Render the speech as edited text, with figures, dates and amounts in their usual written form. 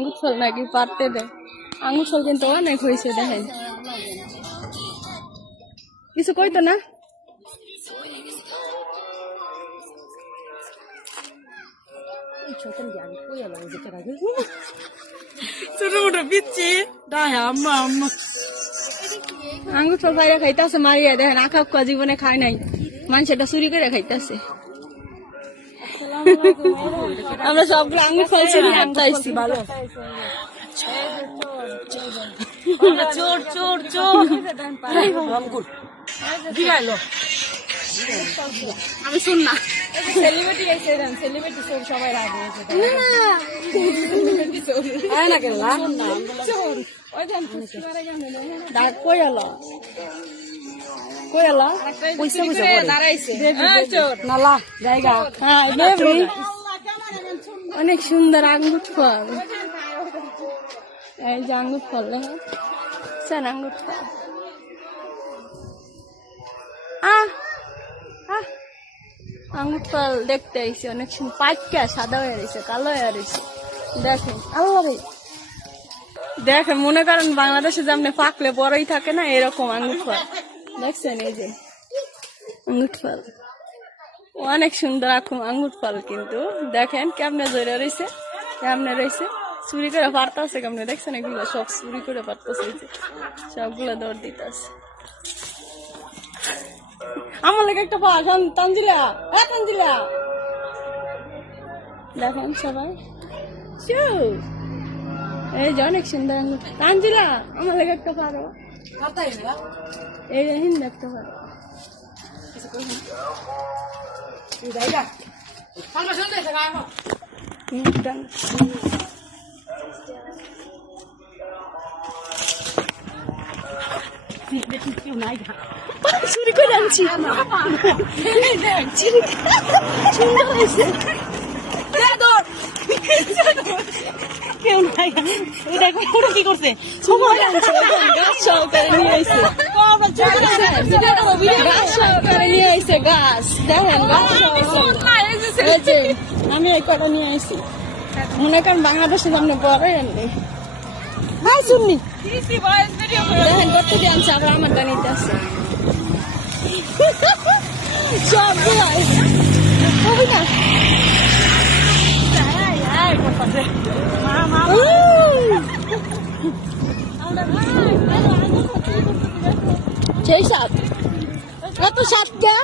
আঙ্গুর ফল নাকি পারতে দেয়। আঙ্গুর ফল কিন্তু অনেক হয়েছে, দেখেন কিছু কইতো না। ছোট মোটো পিচ্ছি আম্মা আম্মা আঙ্গুর ফল বাইরে খাইতেছে মারিয়া, দেখেন আঁকা জীবনে খায় নাই, মানুষটা চুরি করে খাইতেছে। আমরা সবগুলো আঙ্গুর ফল চুরি করতে আসছি। ভালো চোর চোর চোর আমি শুন না, সেলিব্রিটি এসে দেন, সেলিব্রিটি চোর সবাই রাগে কই এলো নালা জায়গা অনেক সুন্দর আঙ্গুর ফল। এই যে আঙ্গুর ফল, দেখেন আঙ্গুর ফল। আঙ্গুর ফল দেখতে আইসি অনেক সুন্দর, পাইকা সাদা হয়ে রয়েছে, কালো হয়ে রয়েছে। দেখেন আল্লাহ রে, দেখেন মনে করেন বাংলাদেশে যেমন পাকলে বড়ই থাকে না, এরকম আঙ্গুর ফল দেখছেন। এই যে আঙ্গুর ফল অনেক সুন্দর আঙ্গুর ফল, কিন্তু দেখেন কেমনে জড়ে রয়েছে, কেমনে রয়েছে, চুরি করে পারতেছে কেমনে, দেখছেন এগুলো সব চুরি করে পারতেছে, সবগুলো দৌড় দিতেছে। আমার লাগে একটা পা তানজিলা, তানজিলা দেখেন সবাই, এই যে অনেক সুন্দর আঙ্গুর। তানজিলা আমার লাগে একটা পারো, এই হিন দেখতে পারো। চুরি করে আনছি, কেউ নাই কি করছে গাছ সহকারে নিয়ে আইছে, গাছ সহকারে নিয়ে আইছে, গাছ দেখেন গাছ সহকারে। আমি এই কটা নিয়ে আইছি, মনে করেন বাংলাদেশে সামনে বড় আনলে। হ্যাঁ শুননি দেখেন কত দিয়ে আনছে, আবার আমার দানিতে আছে সবগুলো হবে না। সেই সাত এত সাত কে